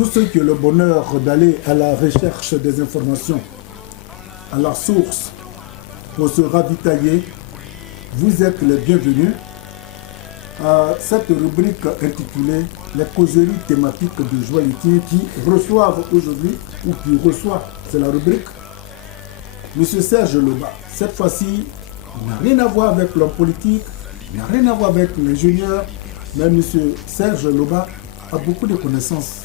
tous ceux qui ont le bonheur d'aller à la recherche des informations, à la source, pour se ravitailler, vous êtes les bienvenus à cette rubrique intitulée Les causeries thématiques de Joie-Lithier qui reçoivent aujourd'hui, ou qui reçoit, c'est la rubrique, M. Serge Loba. Cette fois-ci, il n'a rien à voir avec l'homme politique, il n'a rien à voir avec l'ingénieur, mais M. Serge Loba a beaucoup de connaissances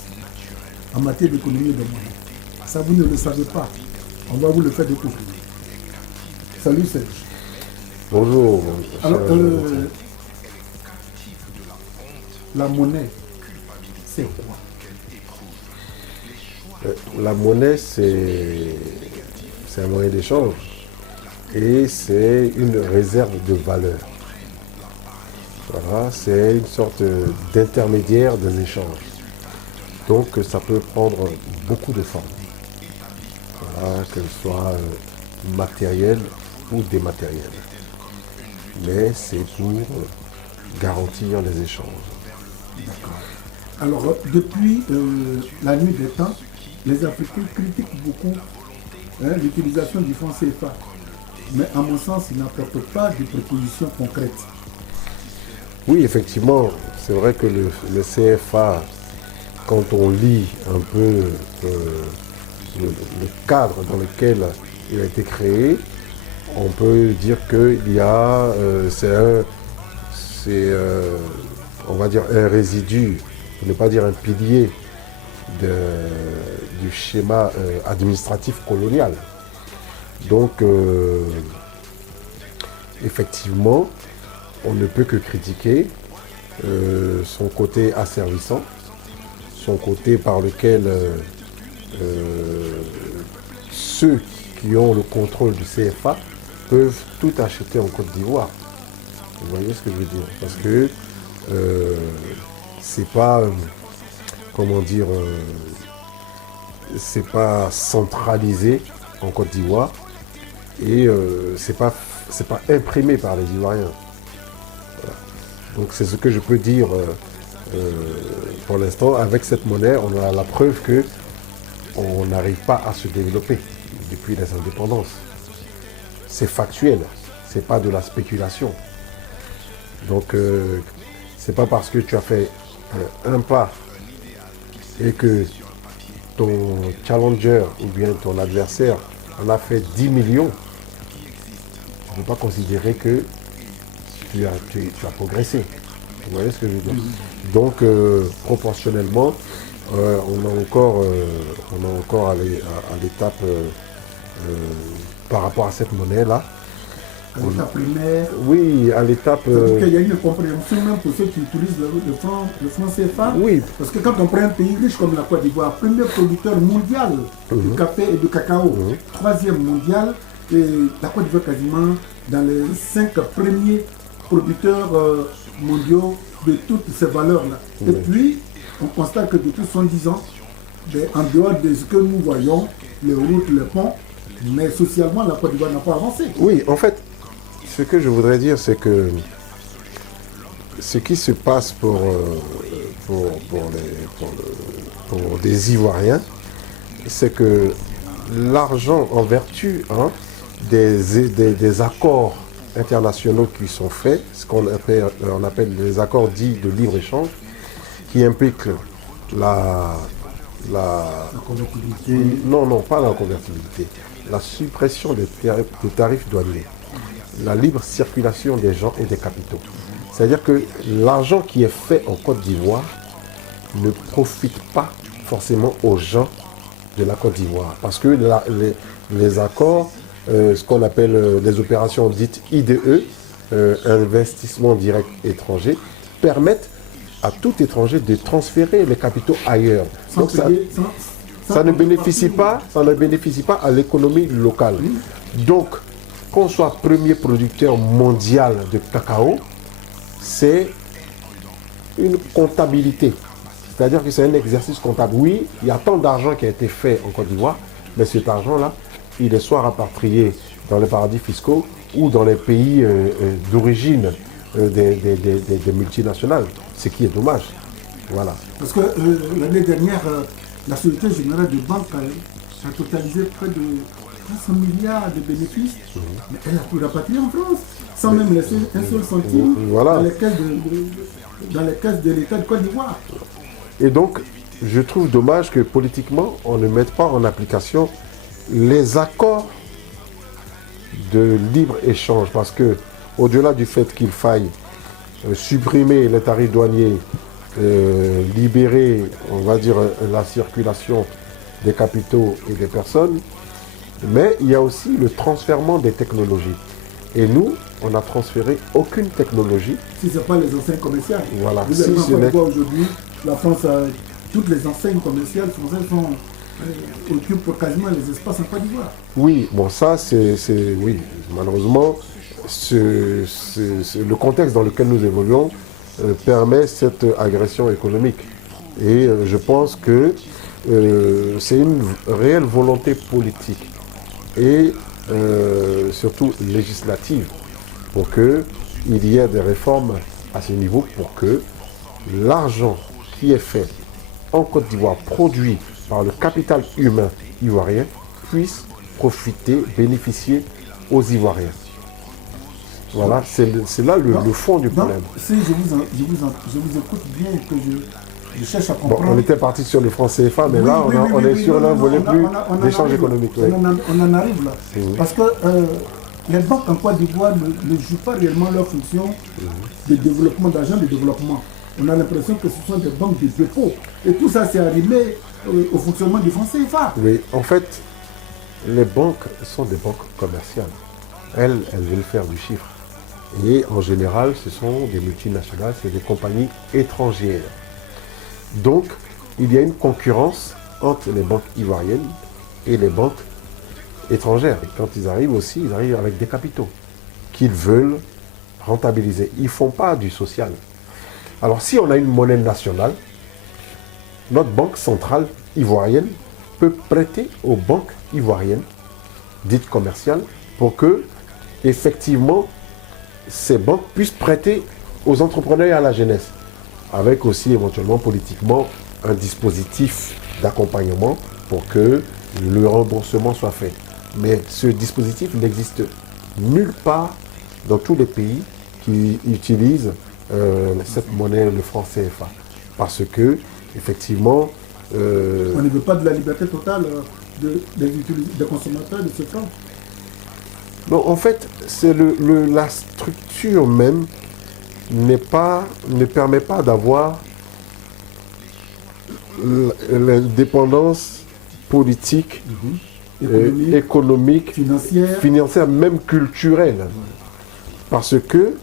en matière d'économie et de monnaie. Ça, vous ne le savez pas. On va vous le faire découvrir. Salut Serge. Bonjour. Alors, la monnaie, c'est quoi? La monnaie, c'est un moyen d'échange et c'est une réserve de valeur. Voilà, c'est une sorte d'intermédiaire des échanges. Donc ça peut prendre beaucoup de formes. Voilà, qu'elle soit matérielle ou dématérielle. Mais c'est pour garantir les échanges. D'accord. Alors, depuis la nuit des temps, les Africains critiquent beaucoup l'utilisation du franc CFA. Mais à mon sens, ils n'apportent pas de propositions concrètes. Oui, effectivement, c'est vrai que le CFA, quand on lit un peu le cadre dans lequel il a été créé, on peut dire qu'il y a, on va dire un résidu, pour ne pas dire un pilier du schéma administratif colonial. Donc, effectivement, on ne peut que critiquer son côté asservissant, son côté par lequel ceux qui ont le contrôle du CFA peuvent tout acheter en Côte d'Ivoire. Vous voyez ce que je veux dire? Parce que c'est pas, comment dire, c'est pas centralisé en Côte d'Ivoire et c'est pas imprimé par les Ivoiriens. Voilà. Donc c'est ce que je peux dire pour l'instant. Avec cette monnaie, on a la preuve que on n'arrive pas à se développer depuis les indépendances. C'est factuel, c'est pas de la spéculation. Donc c'est pas parce que tu as fait un pas et que ton challenger ou bien ton adversaire en a fait 10 millions, je ne peux pas considérer que tu as progressé. Vous voyez ce que je veux dire? Donc proportionnellement, on a encore à l'étape par rapport à cette monnaie-là. À l'étape primaire. Oui, à l'étape. Il y a une compréhension même pour ceux qui utilisent le franc CFA. Oui. Parce que quand on prend un pays riche comme la Côte d'Ivoire, premier producteur mondial de café et de cacao, troisième mondial, et la Côte d'Ivoire quasiment dans les 5 premiers producteurs mondiaux de toutes ces valeurs-là. Et puis, on constate que depuis 70 ans, en dehors de ce que nous voyons, les routes, les ponts, mais socialement, la Côte d'Ivoire n'a pas avancé. Oui, en fait, ce que je voudrais dire, c'est que ce qui se passe pour des Ivoiriens, c'est que l'argent, en vertu des accords internationaux qui sont faits, ce qu'on appelle les accords dits de libre-échange, qui impliquent la convertibilité. Non, pas la convertibilité. La suppression des tarifs douaniers. La libre circulation des gens et des capitaux. C'est-à-dire que l'argent qui est fait en Côte d'Ivoire ne profite pas forcément aux gens de la Côte d'Ivoire. Parce que les accords, ce qu'on appelle les opérations dites IDE, investissement direct étranger, permettent à tout étranger de transférer les capitaux ailleurs. Donc ça ne bénéficie pas à l'économie locale. Donc, qu'on soit premier producteur mondial de cacao, c'est une comptabilité. C'est-à-dire que c'est un exercice comptable. Oui, il y a tant d'argent qui a été fait en Côte d'Ivoire, mais cet argent-là, il est soit rapatrié dans les paradis fiscaux ou dans les pays d'origine des multinationales, ce qui est dommage. Voilà. Parce que l'année dernière, la Société Générale de Banque a totalisé près de 300 milliards de bénéfices, mais elle a tout rapatrié en France, sans même laisser un seul centime Voilà. dans les caisses de l'État de Côte d'Ivoire. Et donc, je trouve dommage que politiquement, on ne mette pas en application les accords de libre-échange. Parce que, au-delà du fait qu'il faille supprimer les tarifs douaniers, libérer, on va dire, la circulation des capitaux et des personnes, mais il y a aussi le transfèrement des technologies. Et nous, on n'a transféré aucune technologie. Si ce n'est pas les enseignes commerciales. Voilà. Vous Si ce avez n'est- quoi aujourd'hui, la France, toutes les enseignes commerciales françaises occupent quasiment les espaces en Côte d'Ivoire. Oui, bon, ça, oui, malheureusement, le contexte dans lequel nous évoluons permet cette agression économique. Et je pense que c'est une réelle volonté politique et surtout législative pour qu'il y ait des réformes à ce niveau pour que l'argent qui est fait en Côte d'Ivoire, produit par le capital humain ivoirien, puisse profiter, bénéficier aux Ivoiriens. Voilà, c'est là le fond du problème. Si je vous écoute bien et que je cherche à Bon, comprendre. on était parti sur les francs CFA, mais Oui, là, oui, on est sur un volet plus on en d'échange arrive. économique. Oui. On en arrive là. Oui. Parce que les banques en Côte d'Ivoire ne jouent pas réellement leur fonction de développement, d'argent de développement. On a l'impression que ce sont des banques de dépôt. Et tout ça, c'est arrimé au fonctionnement du franc CFA. Oui, en fait, les banques sont des banques commerciales. Elles veulent faire du chiffre. Et en général, ce sont des multinationales, c'est des compagnies étrangères. Donc, il y a une concurrence entre les banques ivoiriennes et les banques étrangères. Et quand ils arrivent aussi, ils arrivent avec des capitaux qu'ils veulent rentabiliser. Ils ne font pas du social. Alors, si on a une monnaie nationale, notre banque centrale ivoirienne peut prêter aux banques ivoiriennes, dites commerciales, pour que, effectivement, ces banques puissent prêter aux entrepreneurs et à la jeunesse, avec aussi éventuellement politiquement un dispositif d'accompagnement pour que le remboursement soit fait. Mais ce dispositif n'existe nulle part dans tous les pays qui utilisent cette monnaie, le franc CFA. Parce que, effectivement... On ne veut pas de la liberté totale des consommateurs de ce franc. Non, en fait, c'est la structure même ne permet pas d'avoir l'indépendance politique, économique, financière, même culturelle. Parce que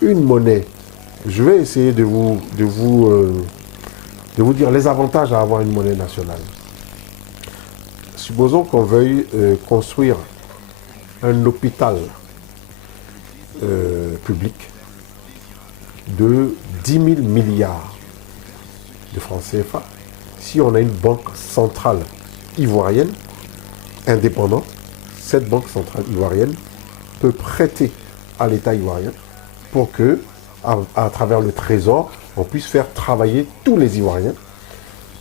une monnaie, je vais essayer de vous dire les avantages à avoir une monnaie nationale. Supposons qu'on veuille construire un hôpital public de 10 000 milliards de francs CFA. Si on a une banque centrale ivoirienne indépendante, cette banque centrale ivoirienne peut prêter à l'État ivoirien pour que, à travers le trésor, on puisse faire travailler tous les Ivoiriens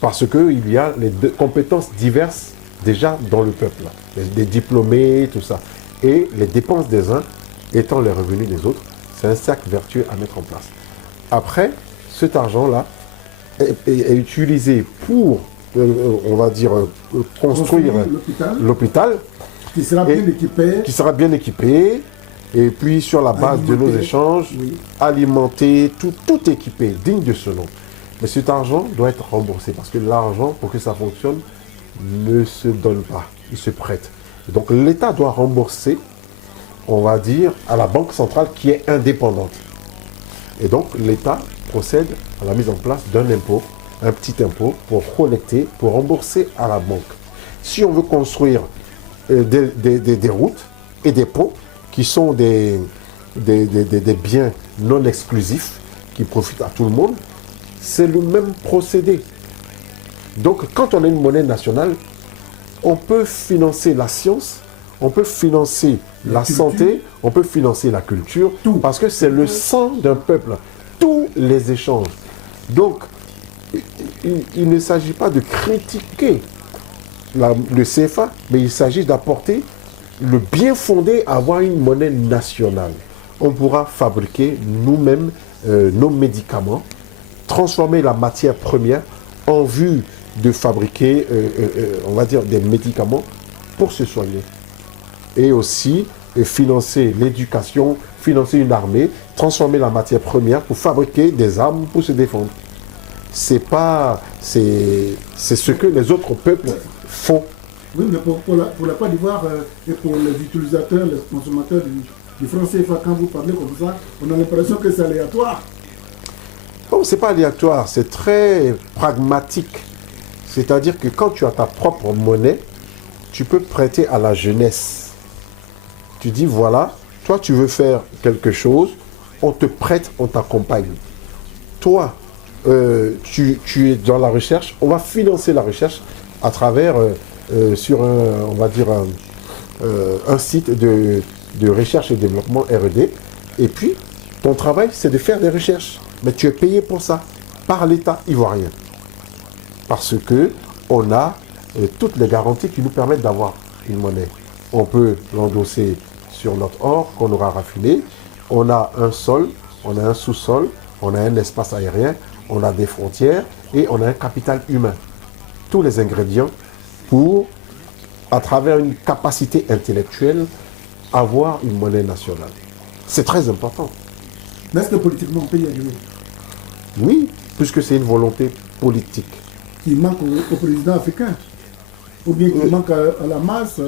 parce qu'il y a les compétences diverses déjà dans le peuple, des diplômés, tout ça. Et les dépenses des uns étant les revenus des autres, c'est un cercle vertueux à mettre en place. Après, cet argent-là est utilisé pour, on va dire, construire l'hôpital qui sera bien équipé. Et puis, sur la base de nos échanges, alimenté, tout équipé, digne de ce nom. Mais cet argent doit être remboursé parce que l'argent, pour que ça fonctionne, ne se donne pas, il se prête. Donc l'État doit rembourser, on va dire, à la banque centrale qui est indépendante. Et donc l'État procède à la mise en place d'un impôt, un petit impôt, pour collecter, pour rembourser à la banque. Si on veut construire des routes et des ponts, qui sont des biens non exclusifs, qui profitent à tout le monde, c'est le même procédé. Donc quand on a une monnaie nationale, on peut financer la science, on peut financer la santé, on peut financer la culture, parce que c'est le sang d'un peuple. Tous les échanges Donc, il ne s'agit pas de critiquer le CFA, mais il s'agit d'apporter le bien fondé à avoir une monnaie nationale. On pourra fabriquer nous-mêmes nos médicaments, transformer la matière première en vue de fabriquer, on va dire, des médicaments pour se soigner. Et aussi financer l'éducation, financer une armée, transformer la matière première pour fabriquer des armes pour se défendre. C'est ce que les autres peuples font. Oui, mais pour la Côte d'Ivoire et pour les utilisateurs, les consommateurs du franc CFA, quand vous parlez comme ça, on a l'impression que c'est aléatoire. Non, c'est pas aléatoire, c'est très pragmatique. C'est-à-dire que quand tu as ta propre monnaie, tu peux prêter à la jeunesse. Tu dis, voilà, toi tu veux faire quelque chose, on te prête, on t'accompagne. Toi, tu es dans la recherche, on va financer la recherche à travers, sur on va dire, un site de recherche et développement R&D. Et puis, ton travail, c'est de faire des recherches. Mais tu es payé pour ça, par l'État ivoirien. Parce que on a toutes les garanties qui nous permettent d'avoir une monnaie. On peut l'endosser sur notre or qu'on aura raffiné. On a un sol, on a un sous-sol, on a un espace aérien, on a des frontières et on a un capital humain. Tous les ingrédients pour, à travers une capacité intellectuelle, avoir une monnaie nationale. C'est très important. Mais est-ce que politiquement on peut y arriver? Oui, puisque c'est une volonté politique. Qui manque au président africain? Ou bien qui manque à la masse?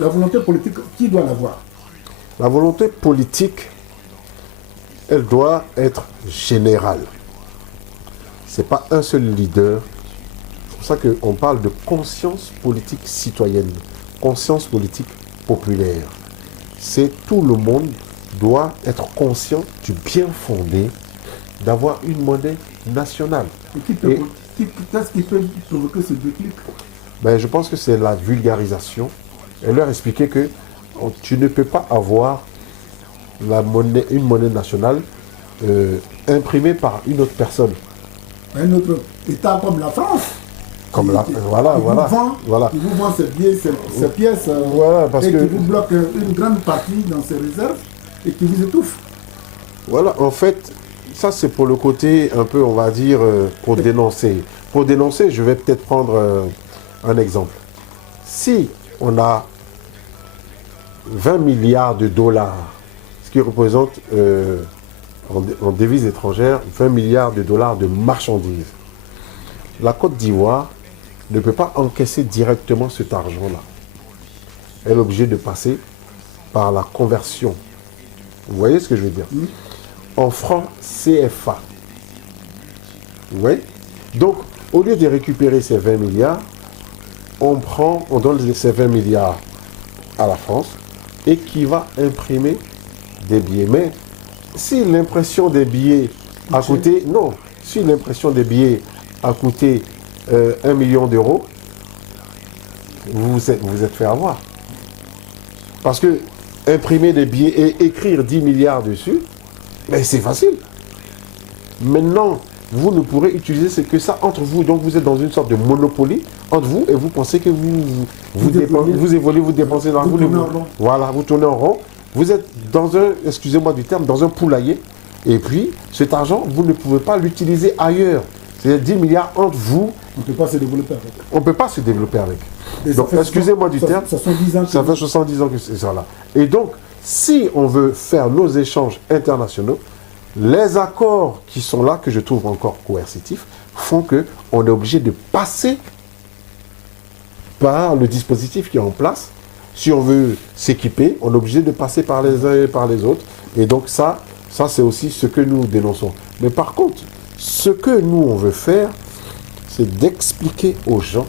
La volonté politique, qui doit l'avoir? La volonté politique, elle doit être générale. Ce n'est pas un seul leader. C'est pour ça qu'on parle de conscience politique citoyenne, conscience politique populaire. C'est tout le monde doit être conscient du bien fondé d'avoir une monnaie nationale. Qu'est-ce qui peut provoquer ce déclic? Je pense que c'est la vulgarisation et leur expliquer que tu ne peux pas avoir une monnaie nationale imprimée par une autre personne. Un autre État comme la France. Voilà. Qui vous vend ces pièces parce et que, qui vous bloque une grande partie dans ses réserves et qui vous étouffe. Voilà, en fait, ça c'est pour le côté un peu, on va dire, pour dénoncer. Pour dénoncer, je vais peut-être prendre un exemple. Si on a 20 milliards de dollars, ce qui représente en devises étrangères 20 milliards de dollars de marchandises, la Côte d'Ivoire ne peut pas encaisser directement cet argent-là. Elle est obligée de passer par la conversion. Vous voyez ce que je veux dire? En francs CFA. Vous voyez? Donc, au lieu de récupérer ces 20 milliards, on donne ces 20 milliards à la France et qui va imprimer des billets. Mais si l'impression des billets a coûté... Non, si l'impression des billets a coûté 1 million d'euros, vous vous êtes fait avoir. Parce que imprimer des billets et écrire 10 milliards dessus, c'est facile. Maintenant, vous ne pourrez utiliser que ça entre vous. Donc vous êtes dans une sorte de monopoly entre vous et vous pensez que vous évoluez, vous dépensez dans vous tournez en rond. Voilà, vous tournez en rond. Vous êtes dans un, excusez-moi du terme, dans un poulailler. Et puis, cet argent, vous ne pouvez pas l'utiliser ailleurs. C'est 10 milliards entre vous. On ne peut pas se développer avec. On ne peut pas se développer avec. Et Donc, excusez-moi du terme. Ça fait 70 ans. Ça fait 70 ans que c'est ça là. Et donc, si on veut faire nos échanges internationaux, les accords qui sont là, que je trouve encore coercitifs, font qu'on est obligé de passer par le dispositif qui est en place. Si on veut s'équiper, on est obligé de passer par les uns et par les autres. Et donc ça c'est aussi ce que nous dénonçons. Mais par contre, ce que nous, on veut faire, c'est d'expliquer aux gens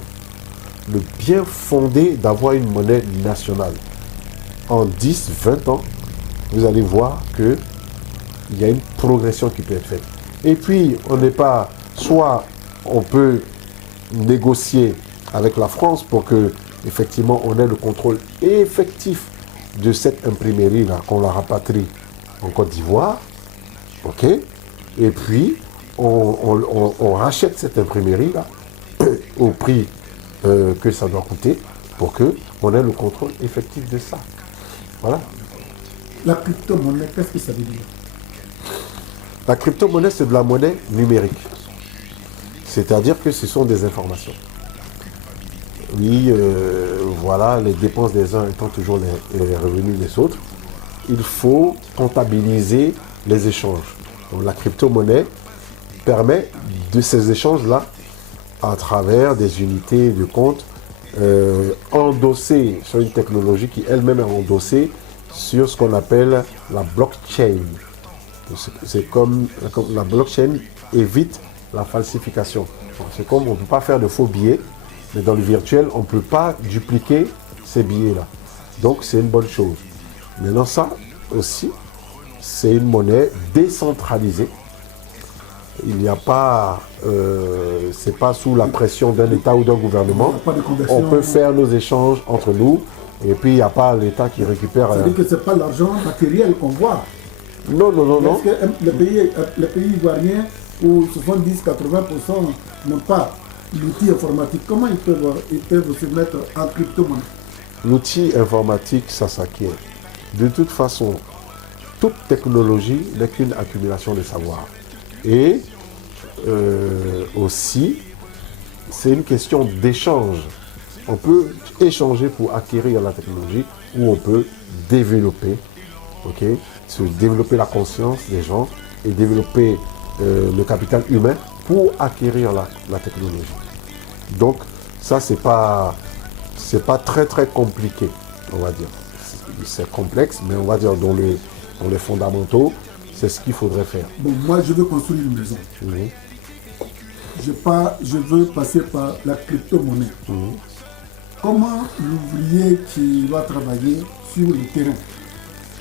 le bien fondé d'avoir une monnaie nationale. En 10, 20 ans, vous allez voir qu'il y a une progression qui peut être faite. Et puis, on n'est pas... Soit on peut négocier avec la France pour que, effectivement, on ait le contrôle effectif de cette imprimerie-là, qu'on la rapatrie en Côte d'Ivoire. OK? Et puis, on rachète cette imprimerie-là au prix que ça doit coûter pour qu'on ait le contrôle effectif de ça. Voilà. La crypto-monnaie, qu'est-ce que ça veut dire? La crypto-monnaie, c'est de la monnaie numérique. C'est-à-dire que ce sont des informations. Oui, voilà, les dépenses des uns étant toujours les revenus des autres. Il faut comptabiliser les échanges. Donc, la crypto-monnaie permet de ces échanges-là à travers des unités de compte endossées sur une technologie qui elle-même est endossée sur ce qu'on appelle la blockchain. C'est comme la blockchain évite la falsification. C'est comme on ne peut pas faire de faux billets, mais dans le virtuel, on ne peut pas dupliquer ces billets-là. Donc c'est une bonne chose. Maintenant ça aussi, c'est une monnaie décentralisée. Il n'y a pas, c'est pas sous la pression d'un État ou d'un gouvernement. On peut faire nos échanges entre nous et puis il n'y a pas l'État qui récupère. Ça veut dire que ce n'est pas l'argent matériel qu'on voit. Non. Parce que les pays ivoiriens où 70-80% n'ont pas l'outil informatique, comment ils peuvent se mettre en crypto-monnaie? L'outil informatique, ça s'acquiert. De toute façon, toute technologie n'est qu'une accumulation de savoir. Et aussi, c'est une question d'échange. On peut échanger pour acquérir la technologie ou on peut développer, se développer la conscience des gens et développer le capital humain pour acquérir la technologie. Donc, ça, c'est pas très très compliqué, on va dire. C'est complexe, mais on va dire dans les fondamentaux, c'est ce qu'il faudrait faire. Bon, moi, je veux construire une maison. Oui. Je veux passer par la crypto-monnaie. Comment l'ouvrier qui va travailler sur le terrain,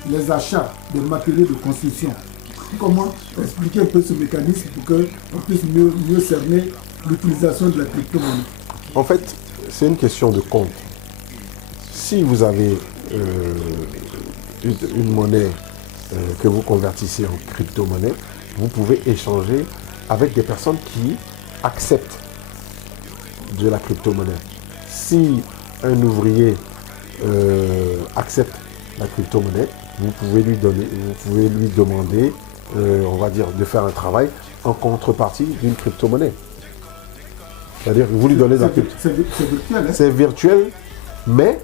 les achats de matériaux de construction, comment expliquer un peu ce mécanisme pour qu'on puisse mieux cerner l'utilisation de la crypto-monnaie? En fait, c'est une question de compte. Si vous avez une monnaie que vous convertissez en crypto-monnaie, vous pouvez échanger avec des personnes qui acceptent de la crypto-monnaie. Si un ouvrier accepte la crypto-monnaie, vous pouvez lui demander, on va dire, de faire un travail en contrepartie d'une crypto-monnaie. C'est-à-dire que vous lui donnez la crypto-monnaie. C'est virtuel, hein? C'est virtuel, mais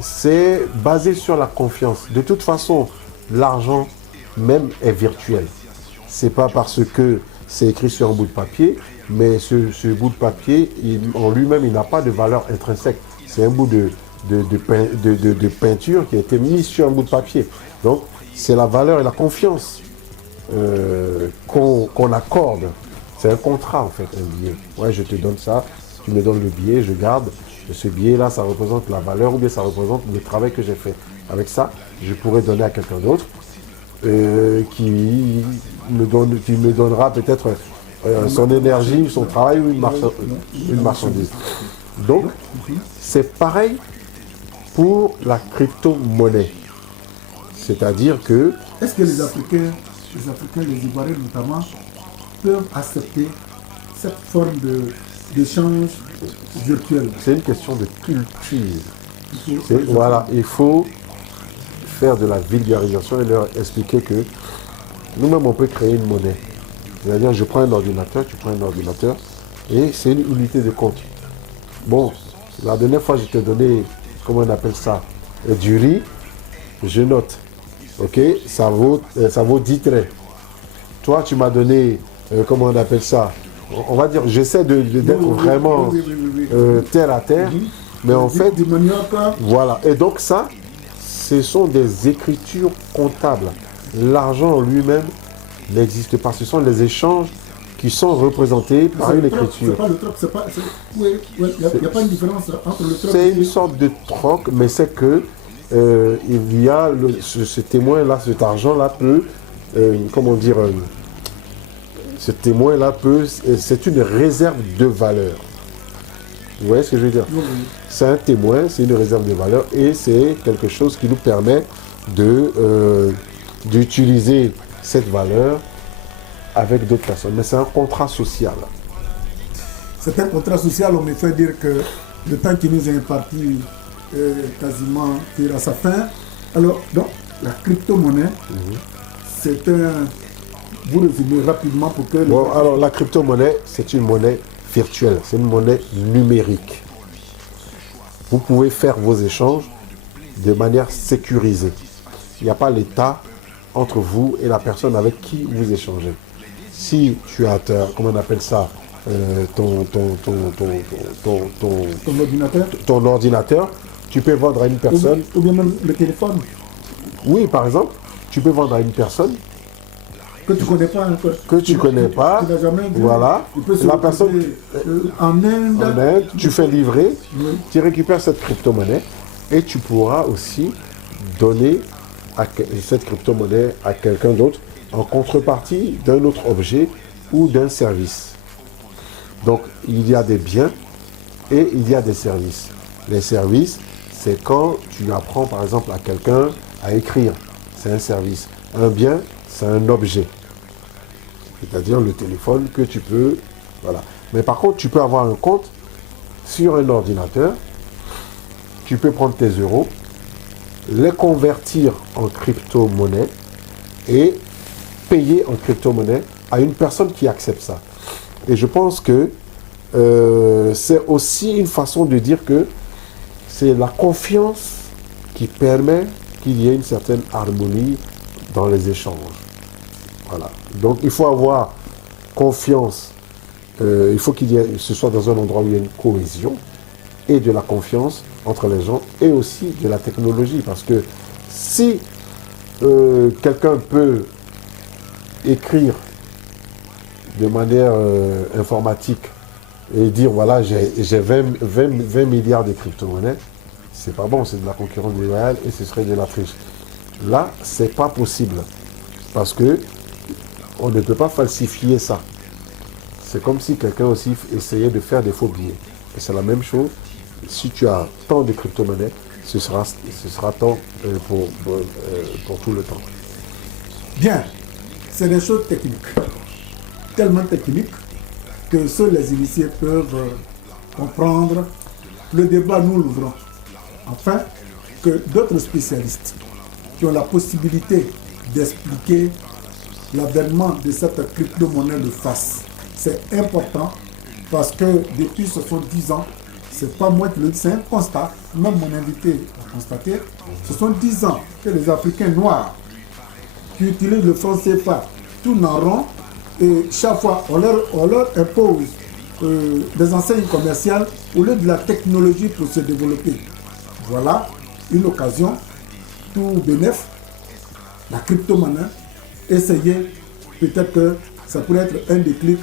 c'est basé sur la confiance. De toute façon, l'argent même est virtuel. C'est pas parce que c'est écrit sur un bout de papier, mais ce bout de papier, en lui-même, il n'a pas de valeur intrinsèque. C'est un bout de peinture qui a été mis sur un bout de papier. Donc, c'est la valeur et la confiance qu'on accorde. C'est un contrat, en fait, un billet. Ouais, je te donne ça, tu me donnes le billet, je garde. Ce billet-là, ça représente la valeur ou bien ça représente le travail que j'ai fait. Avec ça, je pourrais donner à quelqu'un d'autre qui me donnera peut-être son énergie, son travail ou une marchandise. Donc, c'est pareil pour la crypto-monnaie. C'est-à-dire que... Est-ce que les Africains, les Ivoiriens notamment, peuvent accepter cette forme d'échange virtuel? C'est une question de culture. Voilà, il faut faire de la vulgarisation et leur expliquer que nous-mêmes, on peut créer une monnaie. C'est-à-dire, je prends un ordinateur, tu prends un ordinateur, et c'est une unité de compte. Bon, la dernière fois, je t'ai donné, comment on appelle ça, du riz, je note. Ok, ça vaut 10 traits. Toi, tu m'as donné, comment on appelle ça, on va dire, j'essaie d'être vraiment terre à terre, mais en fait, voilà. Et donc ça, ce sont des écritures comptables. L'argent lui-même n'existe pas. Ce sont les échanges qui sont représentés par une écriture. Il n'y a pas une différence entre le troc. C'est une sorte de troc, mais c'est que il y a ce témoin-là, cet argent-là peut, comment dire, ce témoin-là peut, c'est une réserve de valeur. Vous voyez ce que je veux dire? C'est un témoin, c'est une réserve de valeur et c'est quelque chose qui nous permet d'utiliser cette valeur avec d'autres personnes. Mais c'est un contrat social. C'est un contrat social, on me fait dire que le temps qui nous est imparti quasiment tire à sa fin. Alors, donc, la crypto-monnaie, c'est un... Vous résumez rapidement pour que... Bon, alors la crypto-monnaie, c'est une monnaie virtuelle, c'est une monnaie numérique. Vous pouvez faire vos échanges de manière sécurisée. Il n'y a pas l'état entre vous et la personne avec qui vous échangez. Si tu as, comment on appelle ça, ton ordinateur, ton ordinateur, tu peux vendre à une personne. Ou bien même le téléphone. Oui, par exemple, tu peux vendre à une personne que tu connais pas, que tu connais pas, tu n'as jamais vu. voilà, la personne en Inde, tu fais livrer, oui. Tu récupères cette crypto-monnaie et tu pourras aussi donner cette crypto-monnaie à quelqu'un d'autre en contrepartie d'un autre objet ou d'un service. Donc il y a des biens et il y a des services. Les services, c'est quand tu apprends par exemple à quelqu'un à écrire, c'est un service. Un bien, c'est un objet, c'est-à-dire le téléphone que tu peux, voilà. Mais par contre, tu peux avoir un compte sur un ordinateur, tu peux prendre tes euros, les convertir en crypto-monnaie et payer en crypto-monnaie à une personne qui accepte ça. Et je pense que c'est aussi une façon de dire que c'est la confiance qui permet qu'il y ait une certaine harmonie dans les échanges. Voilà. Donc il faut avoir confiance, il faut ce soit dans un endroit où il y a une cohésion et de la confiance entre les gens et aussi de la technologie. Parce que si quelqu'un peut écrire de manière informatique et dire voilà j'ai 20 milliards de crypto-monnaies, c'est pas bon, c'est de la concurrence déloyale et ce serait de la triche. Là, c'est pas possible parce que on ne peut pas falsifier ça. C'est comme si quelqu'un aussi essayait de faire des faux billets. Et c'est la même chose. Si tu as tant de crypto-monnaies, ce sera tant pour tout le temps. Bien, c'est des choses techniques. Tellement techniques que seuls les initiés peuvent comprendre. Le débat, nous l'ouvrons. Afin que d'autres spécialistes qui ont la possibilité d'expliquer l'avènement de cette crypto-monnaie le fassent. C'est important parce que depuis 70 ans, c'est pas moi qui le dis, c'est un constat, même mon invité a constaté, ce sont 10 ans que les Africains noirs qui utilisent le franc CFA tournent en rond et chaque fois on leur impose des enseignes commerciales au lieu de la technologie pour se développer. Voilà une occasion, tout bénéf, la crypto-monnaie, essayer, peut-être que ça pourrait être un déclic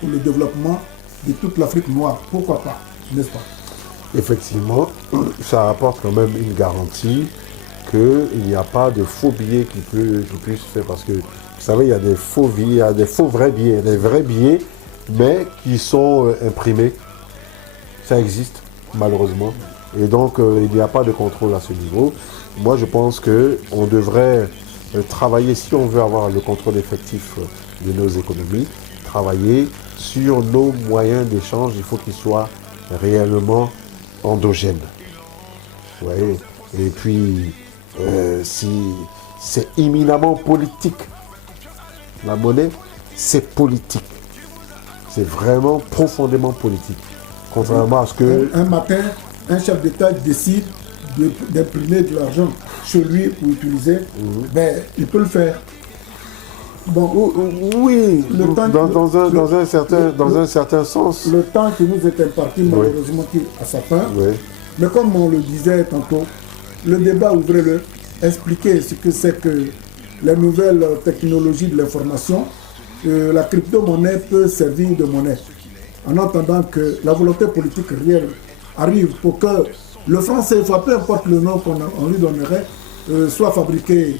pour le développement de toute l'Afrique noire. Pourquoi pas, n'est-ce pas? Effectivement, ça apporte quand même une garantie qu'il n'y a pas de faux billets qui puissent faire. Parce que, vous savez, il y a des faux billets, il y a des faux vrais billets, des vrais billets, mais qui sont imprimés. Ça existe, malheureusement. Et donc, il n'y a pas de contrôle à ce niveau. Moi, je pense qu'on devrait travailler, si on veut avoir le contrôle effectif de nos économies, travailler sur nos moyens d'échange. Il faut qu'ils soient réellement endogènes. Vous voyez? Et puis, si c'est éminemment politique. La monnaie, c'est politique. C'est vraiment profondément politique. Contrairement à ce que... Un matin, un chef d'État décide d'imprimer de l'argent chez lui pour utiliser, ben, il peut le faire. Bon, oui, dans un certain sens. Le temps qui nous est imparti, malheureusement, qui à sa fin. Oui. Mais comme on le disait tantôt, le débat, ouvrez-le, expliquer ce que c'est que les nouvelles technologies de l'information, la crypto-monnaie peut servir de monnaie. En attendant que la volonté politique réelle arrive pour que le franc CFA, peu importe le nom qu'on lui donnerait, soit fabriqué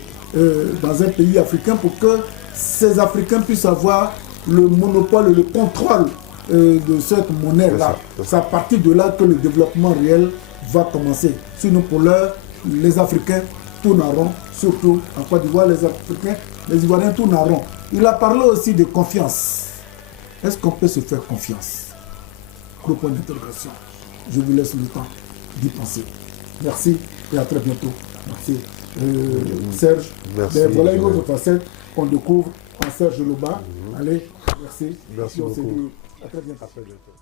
dans un pays africain pour que ces Africains puissent avoir le monopole, le contrôle de cette monnaie-là. C'est à partir de là que le développement réel va commencer. Sinon, pour l'heure, les Africains tournent en rond, surtout en Côte d'Ivoire, les Ivoiriens tournent en rond. Il a parlé aussi de confiance. Est-ce qu'on peut se faire confiance? Gros point d'interrogation. Je vous laisse le temps d'y penser. Merci et à très bientôt. Merci Serge. Merci. Ben, voilà une autre facette qu'on découvre en Serge Loba. Allez, merci. Merci on se beaucoup. dit à très bientôt. À très bientôt.